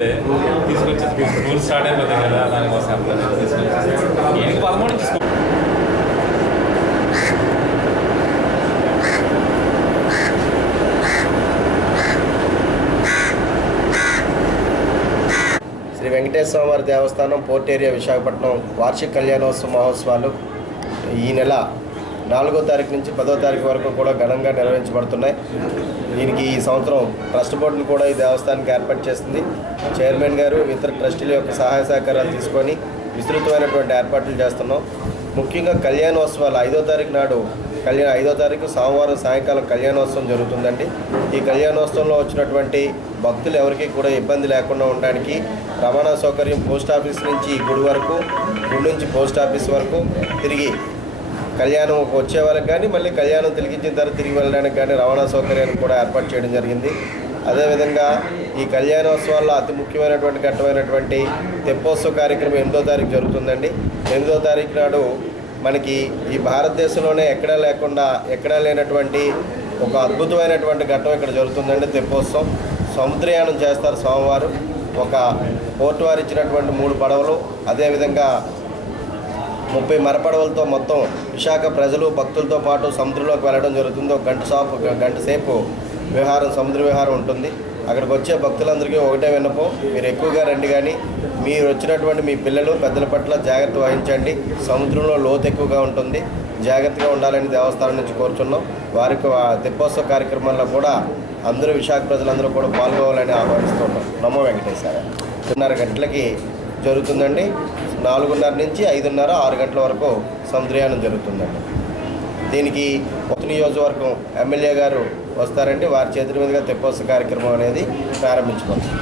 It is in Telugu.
తీసుకొచ్చి స్కూల్ స్టార్ట్ అయిపోతాయి కదా, దానికోసం ఈయనకి 13 నుంచి స్కూల్. శ్రీ వెంకటేశ్వర స్వామి దేవస్థానం పోర్ట్ ఏరియా విశాఖపట్నం వార్షిక కళ్యాణోత్సవ మహోత్సవాలు ఈ నెల 4వ తారీఖు నుంచి 10వ తారీఖు వరకు కూడా ఘనంగా నిర్వహించబడుతున్నాయి. దీనికి ఈ సంవత్సరం ట్రస్ట్ బోర్డును కూడా ఈ దేవస్థానానికి ఏర్పాటు చేస్తుంది. చైర్మన్ గారు ఇతర ట్రస్టుల యొక్క సహాయ సహకారాలు తీసుకొని విస్తృతమైనటువంటి ఏర్పాట్లు చేస్తున్నాం. ముఖ్యంగా కళ్యాణోత్సవాలు 5వ తారీఖు నాడు 5వ తారీఖు సోమవారం సాయంకాలం కళ్యాణోత్సవం జరుగుతుందండి. ఈ కళ్యాణోత్సవంలో వచ్చినటువంటి భక్తులు ఎవరికి కూడా ఇబ్బంది లేకుండా ఉండడానికి రవాణా సౌకర్యం పోస్ట్ ఆఫీస్ నుంచి గుడి వరకు, గుడి నుంచి పోస్ట్ ఆఫీస్ వరకు తిరిగి కళ్యాణం వచ్చే వాళ్ళకి కానీ మళ్ళీ కళ్యాణం తిరిగించిన తర్వాత తిరిగి వెళ్ళడానికి కానీ రవాణా సౌకర్యాన్ని కూడా ఏర్పాటు చేయడం జరిగింది. అదేవిధంగా ఈ కళ్యాణోత్సవాల్లో అతి ముఖ్యమైనటువంటి ఘట్టమైనటువంటి తెప్పోత్సవ కార్యక్రమం 8వ తారీఖు జరుగుతుందండి. 8వ తారీఖు నాడు మనకి ఈ భారతదేశంలోనే ఎక్కడా లేనటువంటి ఒక అద్భుతమైనటువంటి ఘట్టం ఇక్కడ జరుగుతుందండి. తెప్పోత్సవం సముద్రయానం చేస్తారు సోమవారం. ఒక పోర్టు వారు ఇచ్చినటువంటి 3 పడవలు, అదేవిధంగా 30 మరపడవలతో మొత్తం విశాఖ ప్రజలు భక్తులతో పాటు సముద్రంలోకి వెళ్ళడం జరుగుతుంది. ఒక గంట సేపు విహారం, సముద్ర విహారం ఉంటుంది. అక్కడికి వచ్చే భక్తులందరికీ ఒకటే విన్నపం, మీరు ఎక్కువగా రండి, కానీ మీరు వచ్చినటువంటి మీ పిల్లలు పెద్దల పట్ల జాగ్రత్త వహించండి. సముద్రంలో లోతు ఎక్కువగా ఉంటుంది, జాగ్రత్తగా ఉండాలని దేవస్థానం నుంచి కోరుచున్నాం. వారికి తెప్పోత్సవ కార్యక్రమాల్లో కూడా అందరూ విశాఖ ప్రజలందరూ కూడా పాల్గొవాలని ఆహ్వానిస్తున్నాం. నమో వెంకటేశ్వర. 9:30 గంటలకి జరుగుతుందండి. 4:30 నుంచి 5:30, 6 గంటల వరకు సముద్రయానం జరుగుతుందండి. దీనికి కొత్త నియోజకవర్గం ఎమ్మెల్యే గారు వస్తారండి. వారి చేతుల మీదుగా తెప్పోత్సవ కార్యక్రమం అనేది ప్రారంభించుకుంటాం.